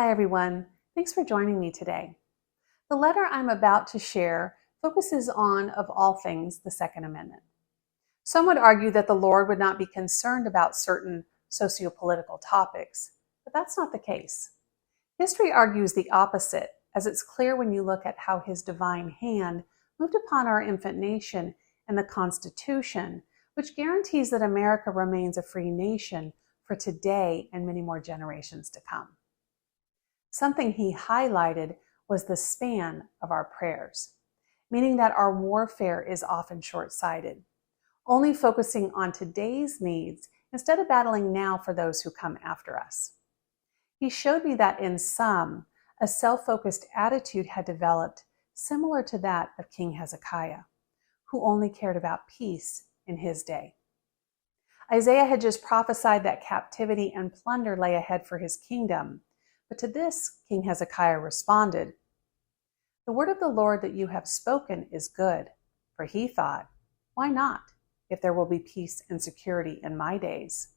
Hi, everyone. Thanks for joining me today. The letter I'm about to share focuses on, of all things, the Second Amendment. Some would argue that the Lord would not be concerned about certain sociopolitical topics, but that's not the case. History argues the opposite, as it's clear when you look at how his divine hand moved upon our infant nation and the Constitution, which guarantees that America remains a free nation for today and many more generations to come. Something he highlighted was the span of our prayers, meaning that our warfare is often short-sighted, only focusing on today's needs instead of battling now for those who come after us. He showed me that in some, a self-focused attitude had developed similar to that of King Hezekiah, who only cared about peace in his day. Isaiah had just prophesied that captivity and plunder lay ahead for his kingdom, but to this King Hezekiah responded, "The word of the Lord that you have spoken is good," for he thought, "Why not, if there will be peace and security in my days?"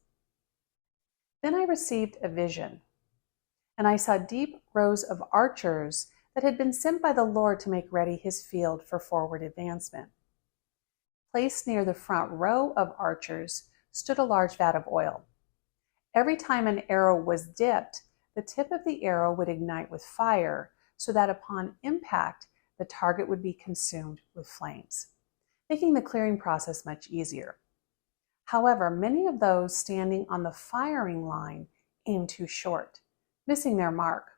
Then I received a vision, and I saw deep rows of archers that had been sent by the Lord to make ready his field for forward advancement. Placed near the front row of archers stood a large vat of oil. Every time an arrow was dipped, the tip of the arrow would ignite with fire, so that upon impact, the target would be consumed with flames, making the clearing process much easier. However, many of those standing on the firing line aimed too short, missing their mark,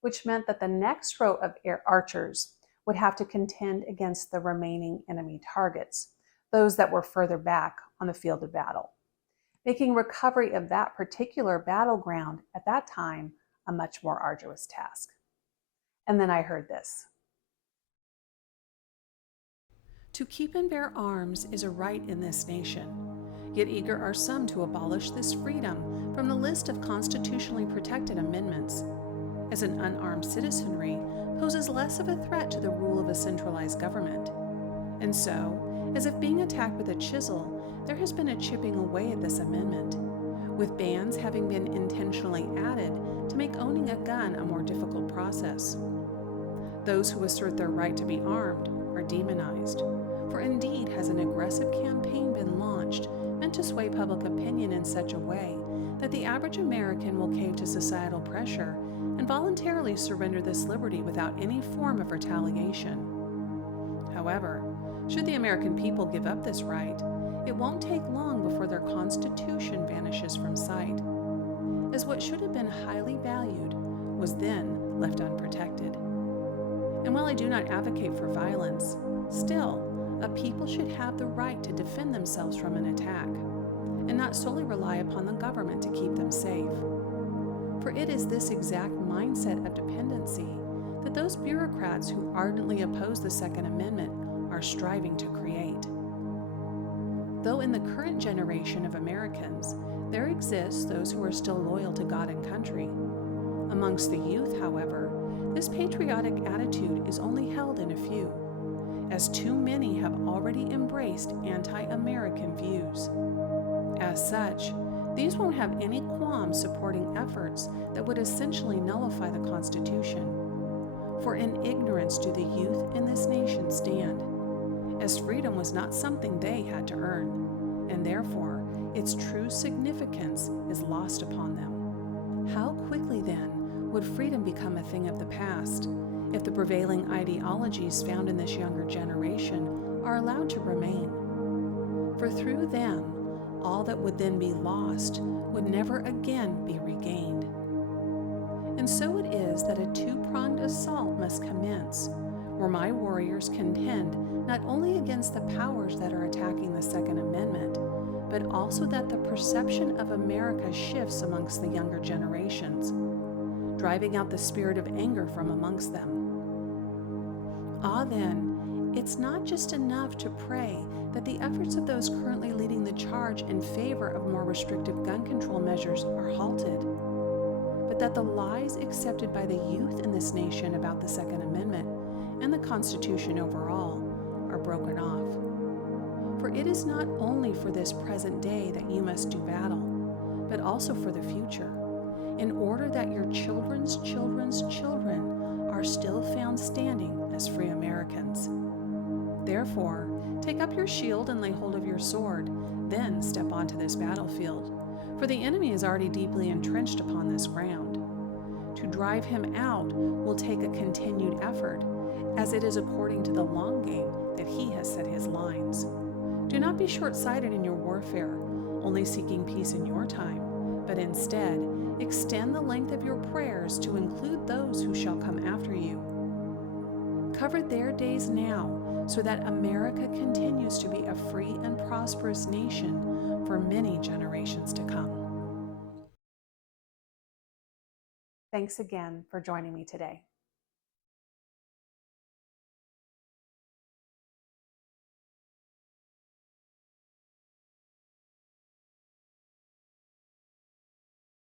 which meant that the next row of archers would have to contend against the remaining enemy targets, those that were further back on the field of battle, making recovery of that particular battleground at that time a much more arduous task. And then I heard this. To keep and bear arms is a right in this nation, yet eager are some to abolish this freedom from the list of constitutionally protected amendments, as an unarmed citizenry poses less of a threat to the rule of a centralized government. And so, as if being attacked with a chisel, there has been a chipping away at this amendment, with bans having been intentionally added to make owning a gun a more difficult process. Those who assert their right to be armed are demonized, for indeed has an aggressive campaign been launched meant to sway public opinion in such a way that the average American will cave to societal pressure and voluntarily surrender this liberty without any form of retaliation. However, should the American people give up this right, it won't take long before their Constitution vanishes from sight, as what should have been highly valued was then left unprotected. And while I do not advocate for violence, still, a people should have the right to defend themselves from an attack, and not solely rely upon the government to keep them safe. For it is this exact mindset of dependency that those bureaucrats who ardently oppose the Second Amendment are striving to create. Though in the current generation of Americans, there exist those who are still loyal to God and country. Amongst the youth, however, this patriotic attitude is only held in a few, as too many have already embraced anti-American views. As such, these won't have any qualms supporting efforts that would essentially nullify the Constitution. For in ignorance do the youth in this nation stand, as freedom was not something they had to earn, and therefore its true significance is lost upon them. How quickly, then, would freedom become a thing of the past if the prevailing ideologies found in this younger generation are allowed to remain? For through them, all that would then be lost would never again be regained. And so it is that a two-pronged assault must commence, where my warriors contend not only against the powers that are attacking the Second Amendment, but also that the perception of America shifts amongst the younger generations, driving out the spirit of anger from amongst them. Then, it's not just enough to pray that the efforts of those currently leading the charge in favor of more restrictive gun control measures are halted, but that the lies accepted by the youth in this nation about the Second Amendment and the Constitution overall are broken off. For it is not only for this present day that you must do battle, but also for the future, in order that your children's children's children are still found standing as free Americans. Therefore, take up your shield and lay hold of your sword, then step onto this battlefield, for the enemy is already deeply entrenched upon this ground. To drive him out will take a continued effort, as it is according to the long game that he has set his lines. Do not be short-sighted in your warfare, only seeking peace in your time, but instead extend the length of your prayers to include those who shall come after you. Cover their days now, so that America continues to be a free and prosperous nation for many generations to come. Thanks again for joining me today.